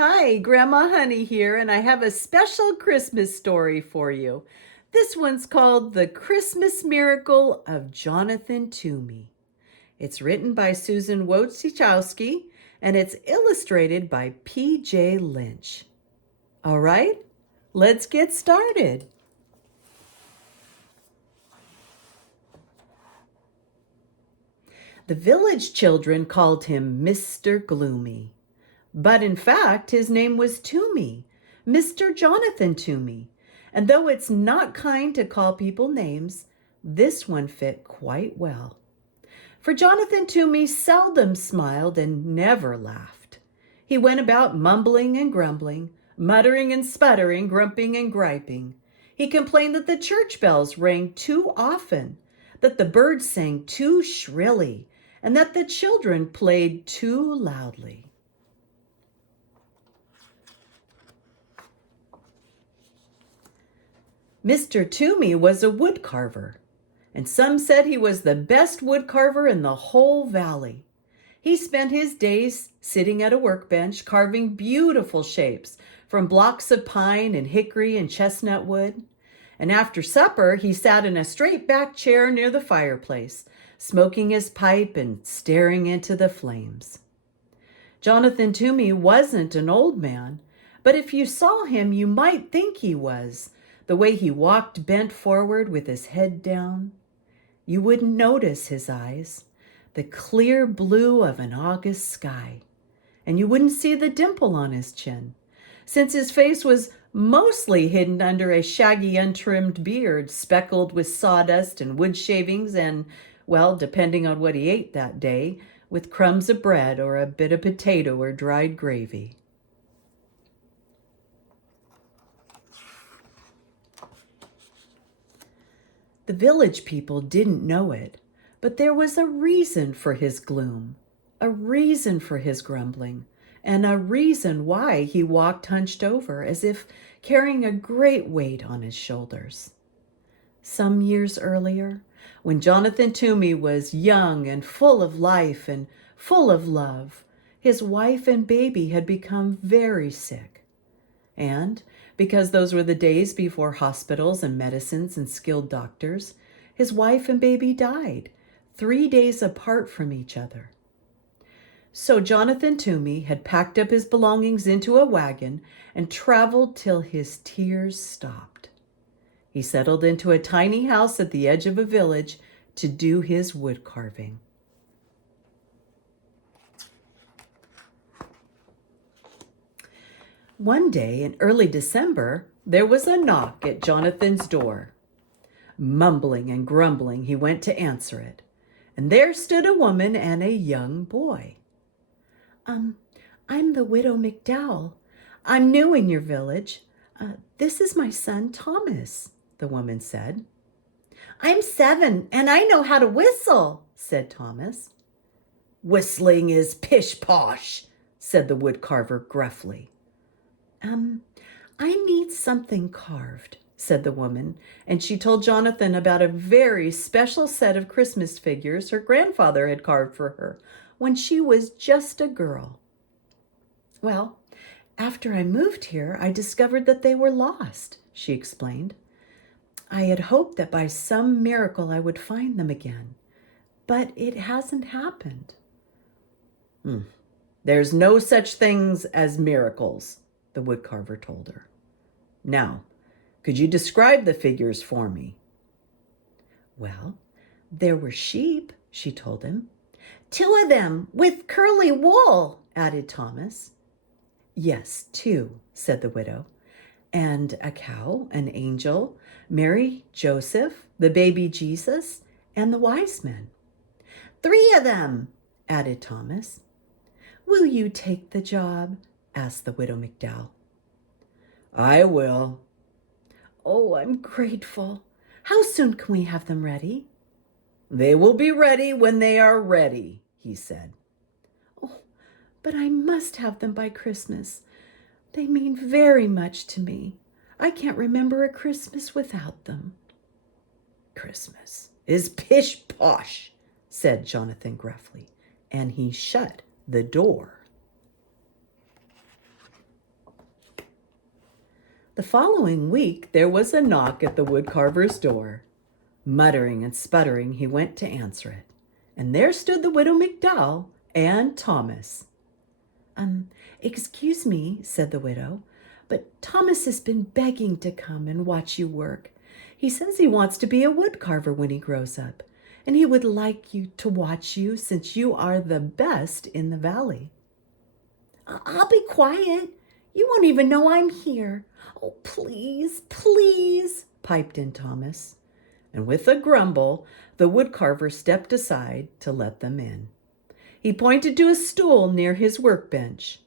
Hi, Grandma Honey here, and I have a special Christmas story for you. This one's called The Christmas Miracle of Jonathan Toomey. It's written by Susan Wojciechowski, and it's illustrated by P.J. Lynch. All right, let's get started. The village children called him Mr. Gloomy. But in fact, his name was Toomey, Mr. Jonathan Toomey. And though it's not kind to call people names, this one fit quite well. For Jonathan Toomey seldom smiled and never laughed. He went about mumbling and grumbling, muttering and sputtering, grumping and griping. He complained that the church bells rang too often, that the birds sang too shrilly, and that the children played too loudly. Mr. Toomey was a woodcarver, and some said he was the best woodcarver in the whole valley. He spent his days sitting at a workbench, carving beautiful shapes from blocks of pine and hickory and chestnut wood. And after supper, he sat in a straight-back chair near the fireplace, smoking his pipe and staring into the flames. Jonathan Toomey wasn't an old man, but if you saw him, you might think he was. The way he walked bent forward with his head down. You wouldn't notice his eyes, the clear blue of an August sky. And you wouldn't see the dimple on his chin, since his face was mostly hidden under a shaggy, untrimmed beard, speckled with sawdust and wood shavings and, well, depending on what he ate that day, with crumbs of bread or a bit of potato or dried gravy. The village people didn't know it, but there was a reason for his gloom, a reason for his grumbling, and a reason why he walked hunched over as if carrying a great weight on his shoulders. Some years earlier, when Jonathan Toomey was young and full of life and full of love, his wife and baby had become very sick. And because those were the days before hospitals and medicines and skilled doctors, his wife and baby died 3 days apart from each other. So Jonathan Toomey had packed up his belongings into a wagon and traveled till his tears stopped. He settled into a tiny house at the edge of a village to do his wood carving. One day in early December, there was a knock at Jonathan's door. Mumbling and grumbling, he went to answer it, and there stood a woman and a young boy. I'm the widow McDowell. I'm new in your village. This is my son, Thomas, the woman said. I'm 7, and I know how to whistle, said Thomas. Whistling is pish-posh, said the woodcarver gruffly. I need something carved, said the woman, and she told Jonathan about a very special set of Christmas figures her grandfather had carved for her when she was just a girl. Well, after I moved here, I discovered that they were lost, she explained. I had hoped that by some miracle I would find them again, but it hasn't happened. There's no such things as miracles, the woodcarver told her. Now, could you describe the figures for me? Well, there were sheep, she told him. 2 of them with curly wool, added Thomas. Yes, 2, said the widow. And a cow, an angel, Mary, Joseph, the baby Jesus, and the wise men. 3 of them, added Thomas. Will you take the job? Asked the widow McDowell. I will. Oh, I'm grateful. How soon can we have them ready? They will be ready when they are ready, he said. Oh, but I must have them by Christmas. They mean very much to me. I can't remember a Christmas without them. Christmas is pish-posh, said Jonathan gruffly, and he shut the door. The following week, there was a knock at the woodcarver's door. Muttering and sputtering, he went to answer it. And there stood the widow McDowell and Thomas. Excuse me, said the widow, but Thomas has been begging to come and watch you work. He says he wants to be a woodcarver when he grows up, and he would like you to watch you since you are the best in the valley. I'll be quiet. You won't even know I'm here. Oh, please, please, piped in Thomas. And with a grumble, the woodcarver stepped aside to let them in. He pointed to a stool near his workbench.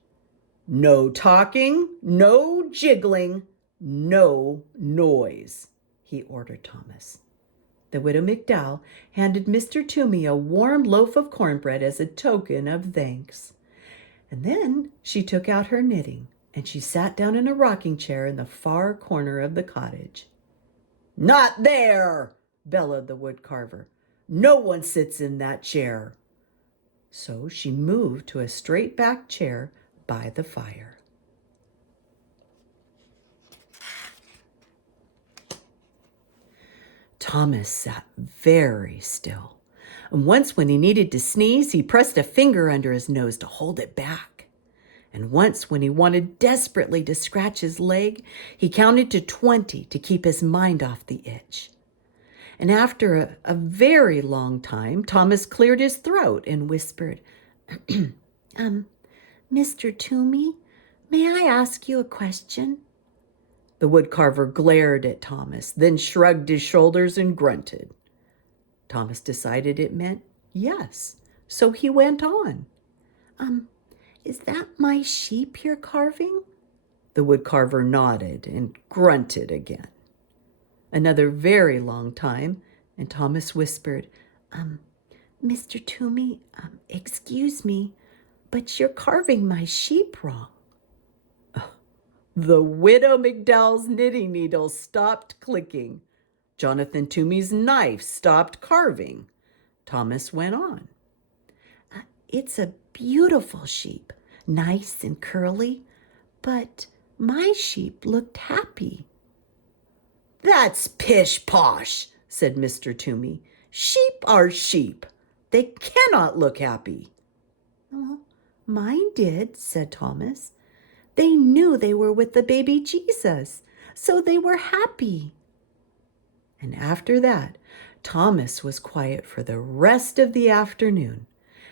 No talking, no jiggling, no noise, he ordered Thomas. The widow McDowell handed Mr. Toomey a warm loaf of cornbread as a token of thanks. And then she took out her knitting, and she sat down in a rocking chair in the far corner of the cottage. Not there, bellowed the woodcarver. No one sits in that chair. So she moved to a straight-backed chair by the fire. Thomas sat very still, and once when he needed to sneeze, he pressed a finger under his nose to hold it back. And once when he wanted desperately to scratch his leg, he counted to 20 to keep his mind off the itch. And after a very long time, Thomas cleared his throat and whispered, Mr. Toomey, may I ask you a question? The woodcarver glared at Thomas, then shrugged his shoulders and grunted. Thomas decided it meant yes, so he went on. Is that my sheep you're carving? The woodcarver nodded and grunted again. Another very long time, and Thomas whispered, Mr. Toomey, excuse me, but you're carving my sheep wrong. The widow McDowell's knitting needle stopped clicking. Jonathan Toomey's knife stopped carving. Thomas went on. It's a beautiful sheep, nice and curly, but my sheep looked happy. That's pish-posh, said Mr. Toomey. Sheep are sheep. They cannot look happy. Well, mine did, said Thomas. They knew they were with the baby Jesus, so they were happy. And after that, Thomas was quiet for the rest of the afternoon.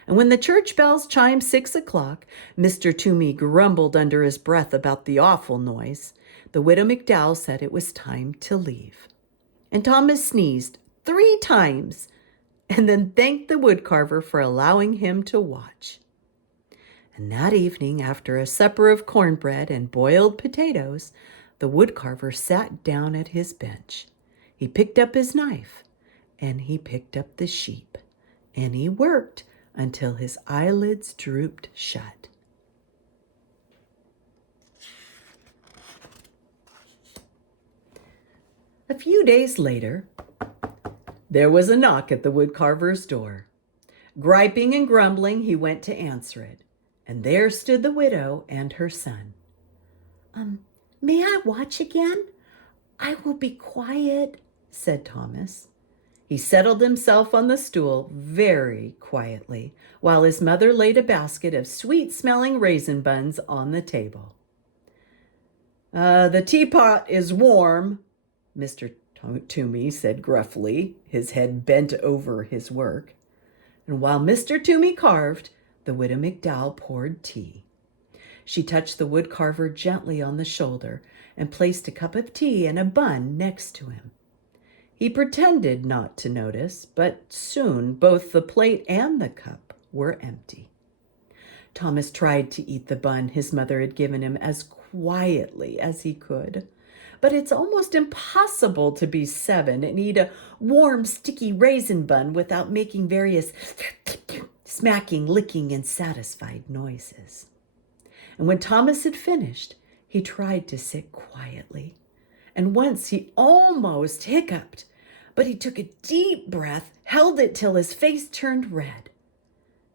And when the church bells chimed 6 o'clock, Mr. Toomey grumbled under his breath about the awful noise. The widow McDowell said it was time to leave. And Thomas sneezed 3 times and then thanked the woodcarver for allowing him to watch. And that evening, after a supper of cornbread and boiled potatoes, the woodcarver sat down at his bench. He picked up his knife, and he picked up the sheep, and he worked until his eyelids drooped shut. A few days later, there was a knock at the woodcarver's door. Griping and grumbling, he went to answer it. And there stood the widow and her son. May I watch again? I will be quiet, said Thomas. He settled himself on the stool very quietly, while his mother laid a basket of sweet-smelling raisin buns on the table. The teapot is warm, Mr. Toomey said gruffly, his head bent over his work. And while Mr. Toomey carved, the widow McDowell poured tea. She touched the woodcarver gently on the shoulder and placed a cup of tea and a bun next to him. He pretended not to notice, but soon both the plate and the cup were empty. Thomas tried to eat the bun his mother had given him as quietly as he could, but it's almost impossible to be 7 and eat a warm, sticky raisin bun without making various smacking, licking, and satisfied noises. And when Thomas had finished, he tried to sit quietly. And once he almost hiccuped, but he took a deep breath, held it till his face turned red.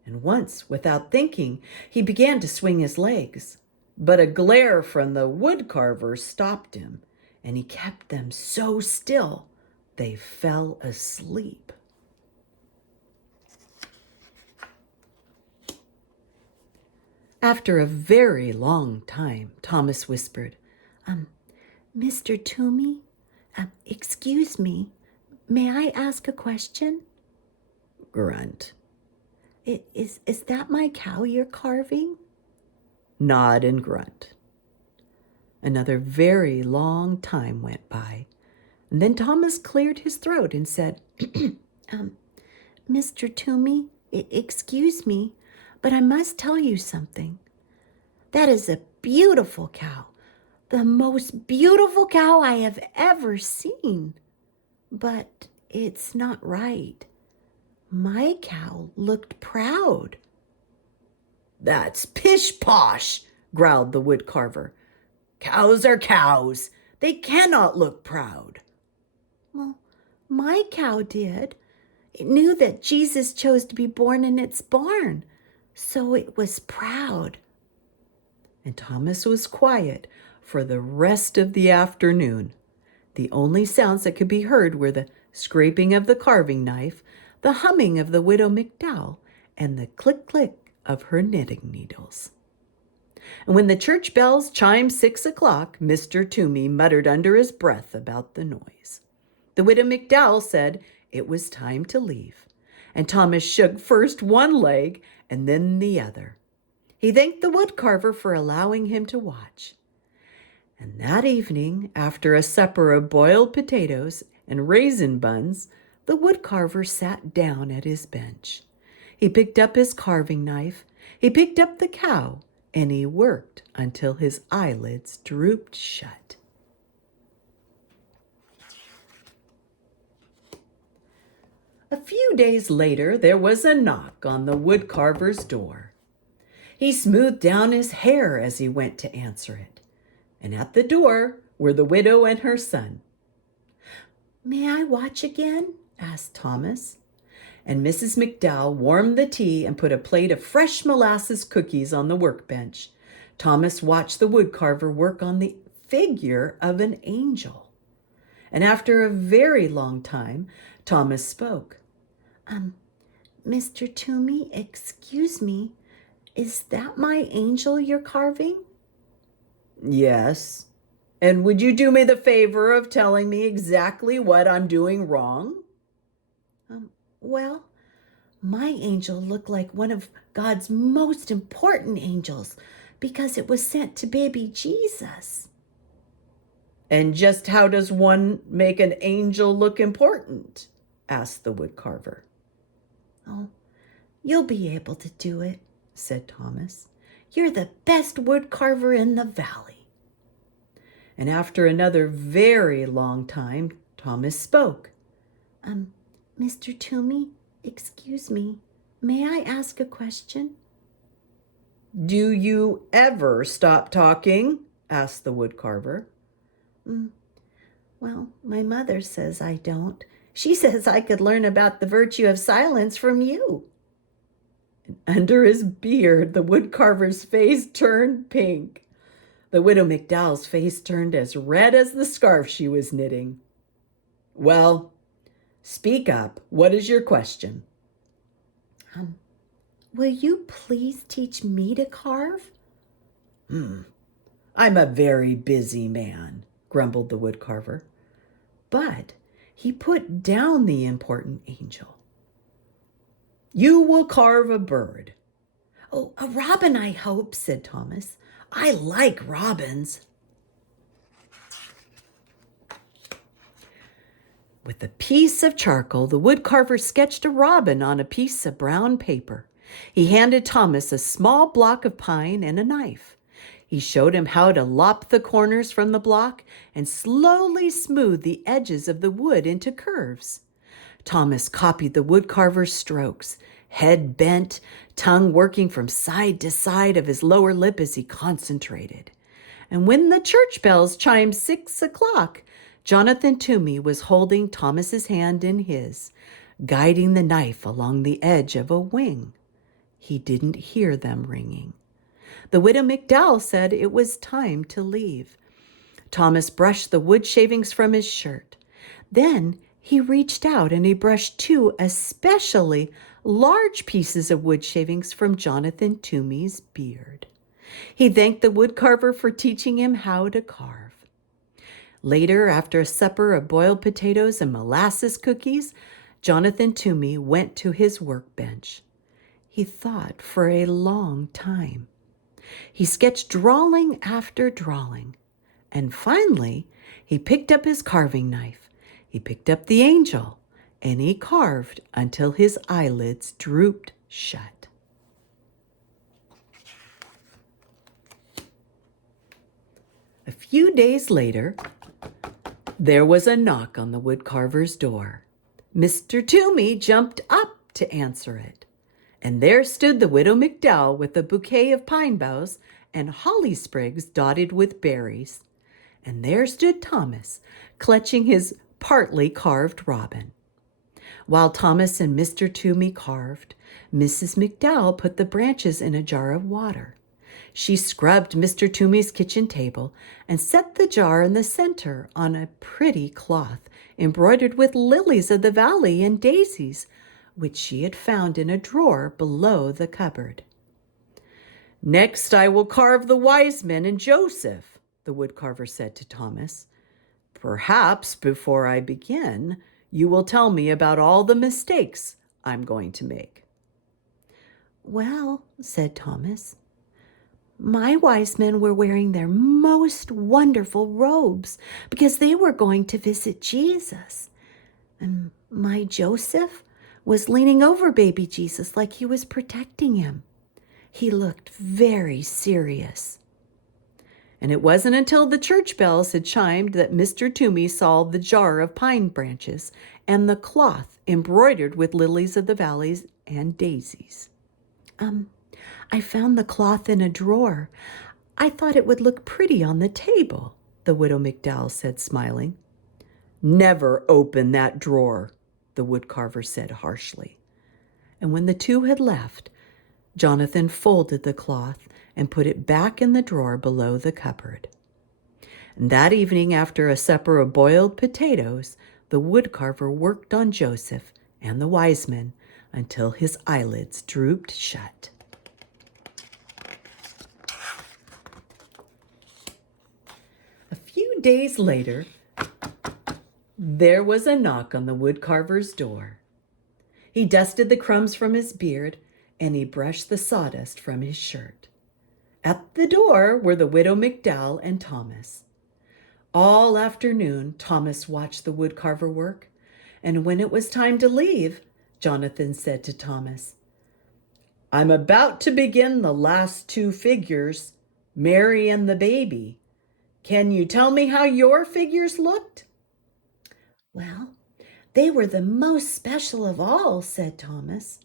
And once, without thinking, he began to swing his legs. But a glare from the woodcarver stopped him, and he kept them so still they fell asleep. After a very long time, Thomas whispered, Mr. Toomey, excuse me, may I ask a question? Grunt. Is that my cow you're carving? Nod and grunt. Another very long time went by, and then Thomas cleared his throat and said, Mr. Toomey, excuse me, but I must tell you something. That is a beautiful cow, the most beautiful cow I have ever seen. But it's not right. My cow looked proud. That's pish-posh, growled the woodcarver. Cows are cows. They cannot look proud. Well, my cow did. It knew that Jesus chose to be born in its barn, so it was proud. And Thomas was quiet for the rest of the afternoon. The only sounds that could be heard were the scraping of the carving knife, the humming of the widow McDowell, and the click-click of her knitting needles. And when the church bells chimed 6 o'clock, Mr. Toomey muttered under his breath about the noise. The widow McDowell said it was time to leave, and Thomas shook first one leg and then the other. He thanked the woodcarver for allowing him to watch. And that evening, after a supper of boiled potatoes and raisin buns, the woodcarver sat down at his bench. He picked up his carving knife, he picked up the cow, and he worked until his eyelids drooped shut. A few days later, there was a knock on the woodcarver's door. He smoothed down his hair as he went to answer it, and at the door were the widow and her son. "May I watch again?" asked Thomas. And Mrs. McDowell warmed the tea and put a plate of fresh molasses cookies on the workbench. Thomas watched the woodcarver work on the figure of an angel. And after a very long time, Thomas spoke. Mr. Toomey, excuse me, is that my angel you're carving?" "Yes. And would you do me the favor of telling me exactly what I'm doing wrong?" Well, my angel looked like one of God's most important angels because it was sent to baby Jesus." "And just how does one make an angel look important?" asked the woodcarver. "Oh, you'll be able to do it," said Thomas. "You're the best woodcarver in the valley." And after another very long time, Thomas spoke. Mr. Toomey, excuse me, may I ask a question?" "Do you ever stop talking?" asked the woodcarver. Well, my mother says I don't. She says I could learn about the virtue of silence from you." And under his beard, the woodcarver's face turned pink. The widow McDowell's face turned as red as the scarf she was knitting. "Well, speak up. What is your question?" Will you please teach me to carve?" "I'm a very busy man," grumbled the woodcarver. But he put down the important angel. "You will carve a bird." "Oh, a robin, I hope," said Thomas. "I like robins." With a piece of charcoal, the woodcarver sketched a robin on a piece of brown paper. He handed Thomas a small block of pine and a knife. He showed him how to lop the corners from the block and slowly smooth the edges of the wood into curves. Thomas copied the woodcarver's strokes, head bent, tongue working from side to side of his lower lip as he concentrated. And when the church bells chimed 6 o'clock, Jonathan Toomey was holding Thomas's hand in his, guiding the knife along the edge of a wing. He didn't hear them ringing. The widow McDowell said it was time to leave. Thomas brushed the wood shavings from his shirt. Then he reached out and he brushed two especially large pieces of wood shavings from Jonathan Toomey's beard. He thanked the woodcarver for teaching him how to carve. Later, after a supper of boiled potatoes and molasses cookies, Jonathan Toomey went to his workbench. He thought for a long time. He sketched drawing after drawing, and finally he picked up his carving knife. He picked up the angel, and he carved until his eyelids drooped shut. A few days later, there was a knock on the woodcarver's door. Mr. Toomey jumped up to answer it, and there stood the widow McDowell with a bouquet of pine boughs and holly sprigs dotted with berries. And there stood Thomas, clutching his partly carved robin. While Thomas and Mr. Toomey carved, Mrs. McDowell put the branches in a jar of water. She scrubbed Mr. Toomey's kitchen table and set the jar in the center on a pretty cloth embroidered with lilies of the valley and daisies, which she had found in a drawer below the cupboard. "Next I will carve the wise men and Joseph," the woodcarver said to Thomas. "Perhaps before I begin, you will tell me about all the mistakes I'm going to make." "Well," said Thomas, "my wise men were wearing their most wonderful robes because they were going to visit Jesus. And my Joseph was leaning over baby Jesus like he was protecting him. He looked very serious." And it wasn't until the church bells had chimed that Mr. Toomey saw the jar of pine branches and the cloth embroidered with lilies of the valleys and daisies. I found the cloth in a drawer. I thought it would look pretty on the table," the widow McDowell said, smiling. "Never open that drawer," the woodcarver said harshly. And when the two had left, Jonathan folded the cloth and put it back in the drawer below the cupboard. And that evening, after a supper of boiled potatoes, the woodcarver worked on Joseph and the wise men until his eyelids drooped shut. A few days later, there was a knock on the woodcarver's door. He dusted the crumbs from his beard and he brushed the sawdust from his shirt. At the door were the widow McDowell and Thomas. All afternoon, Thomas watched the woodcarver work, and when it was time to leave, Jonathan said to Thomas, "I'm about to begin the last two figures, Mary and the baby. Can you tell me how your figures looked?" "Well, they were the most special of all," said Thomas.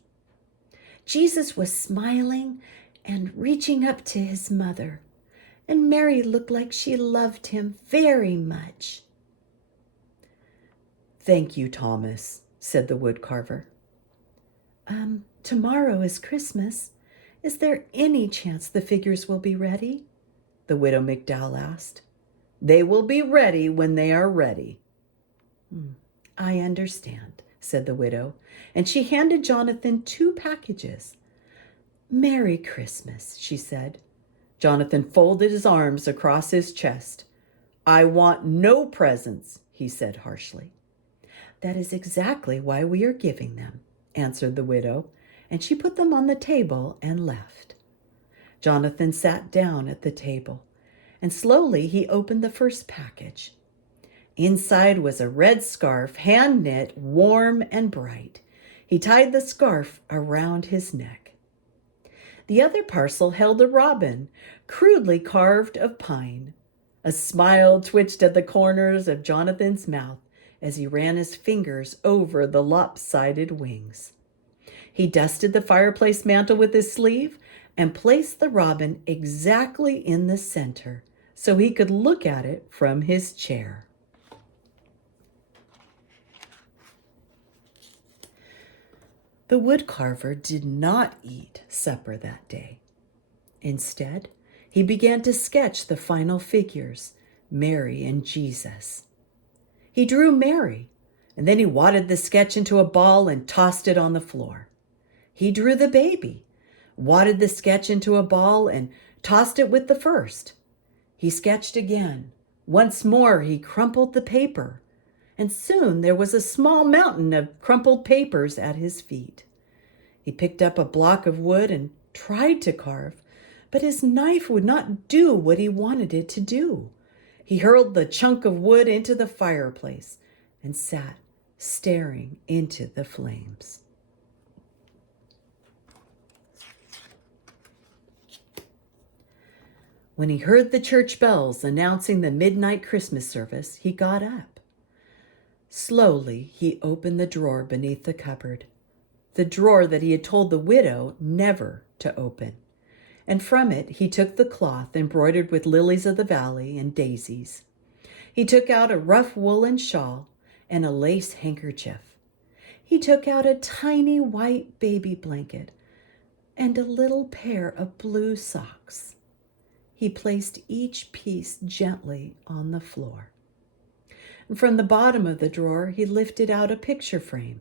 "Jesus was smiling and reaching up to his mother, and Mary looked like she loved him very much." "Thank you, Thomas," said the woodcarver. Tomorrow is Christmas. Is there any chance the figures will be ready?" the widow McDowell asked. "They will be ready when they are ready." "I understand," said the widow, and she handed Jonathan two packages. "Merry Christmas," she said. Jonathan folded his arms across his chest. "I want no presents," he said harshly. "That is exactly why we are giving them," answered the widow, and she put them on the table and left. Jonathan sat down at the table, and slowly he opened the first package. Inside was a red scarf, hand-knit, warm and bright. He tied the scarf around his neck. The other parcel held a robin, crudely carved of pine. A smile twitched at the corners of Jonathan's mouth as he ran his fingers over the lopsided wings. He dusted the fireplace mantel with his sleeve and placed the robin exactly in the center so he could look at it from his chair. The woodcarver did not eat supper that day. Instead, he began to sketch the final figures, Mary and Jesus. He drew Mary, and then he wadded the sketch into a ball and tossed it on the floor. He drew the baby, wadded the sketch into a ball and tossed it with the first. He sketched again. Once more he crumpled the paper, and soon there was a small mountain of crumpled papers at his feet. He picked up a block of wood and tried to carve, but his knife would not do what he wanted it to do. He hurled the chunk of wood into the fireplace and sat staring into the flames. When he heard the church bells announcing the midnight Christmas service, he got up. Slowly, he opened the drawer beneath the cupboard, the drawer that he had told the widow never to open. And from it, he took the cloth embroidered with lilies of the valley and daisies. He took out a rough woolen shawl and a lace handkerchief. He took out a tiny white baby blanket and a little pair of blue socks. He placed each piece gently on the floor. And from the bottom of the drawer, he lifted out a picture frame,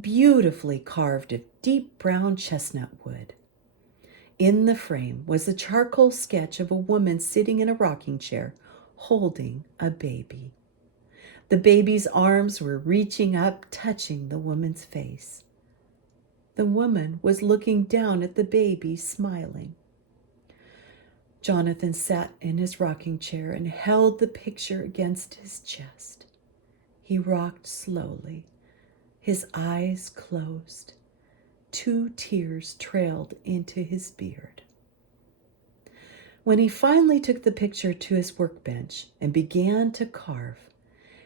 beautifully carved of deep brown chestnut wood. In the frame was a charcoal sketch of a woman sitting in a rocking chair, holding a baby. The baby's arms were reaching up, touching the woman's face. The woman was looking down at the baby, smiling. Jonathan sat in his rocking chair and held the picture against his chest. He rocked slowly, his eyes closed. 2 tears trailed into his beard. When he finally took the picture to his workbench and began to carve,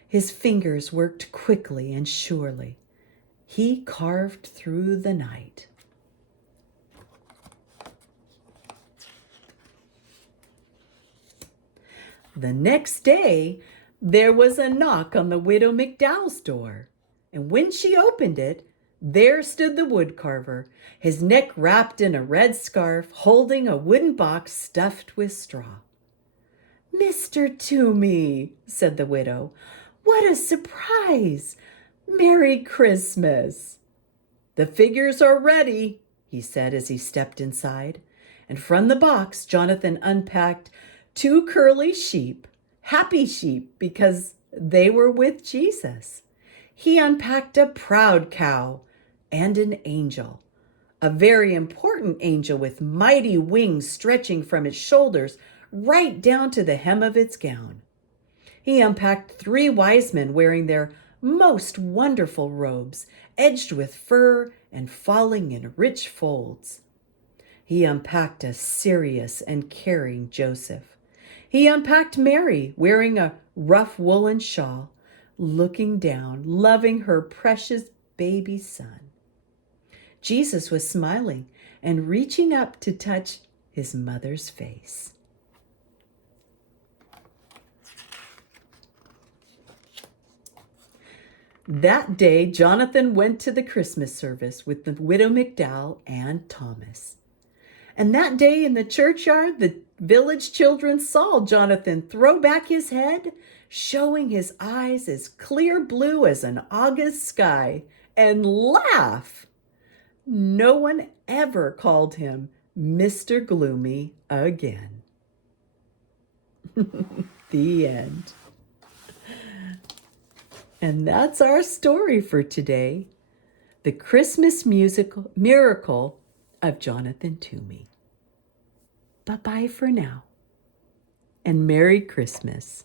his fingers worked quickly and surely. He carved through the night. The next day, there was a knock on the widow McDowell's door, and when she opened it, there stood the woodcarver, his neck wrapped in a red scarf, holding a wooden box stuffed with straw. "Mr. Toomey," said the widow, "what a surprise! Merry Christmas!" "The figures are ready," he said as he stepped inside, and from the box Jonathan unpacked 2 curly sheep, happy sheep because they were with Jesus. He unpacked a proud cow and an angel, a very important angel with mighty wings stretching from its shoulders right down to the hem of its gown. He unpacked 3 wise men wearing their most wonderful robes, edged with fur and falling in rich folds. He unpacked a serious and caring Joseph. He unpacked Mary, wearing a rough woolen shawl, looking down, loving her precious baby son. Jesus was smiling and reaching up to touch his mother's face. That day, Jonathan went to the Christmas service with the widow McDowell and Thomas. And that day in the churchyard, the village children saw Jonathan throw back his head, showing his eyes as clear blue as an August sky, and laugh. No one ever called him Mr. Gloomy again. The end. And that's our story for today. The Christmas miracle of Jonathan Toomey. Bye-bye for now, and Merry Christmas.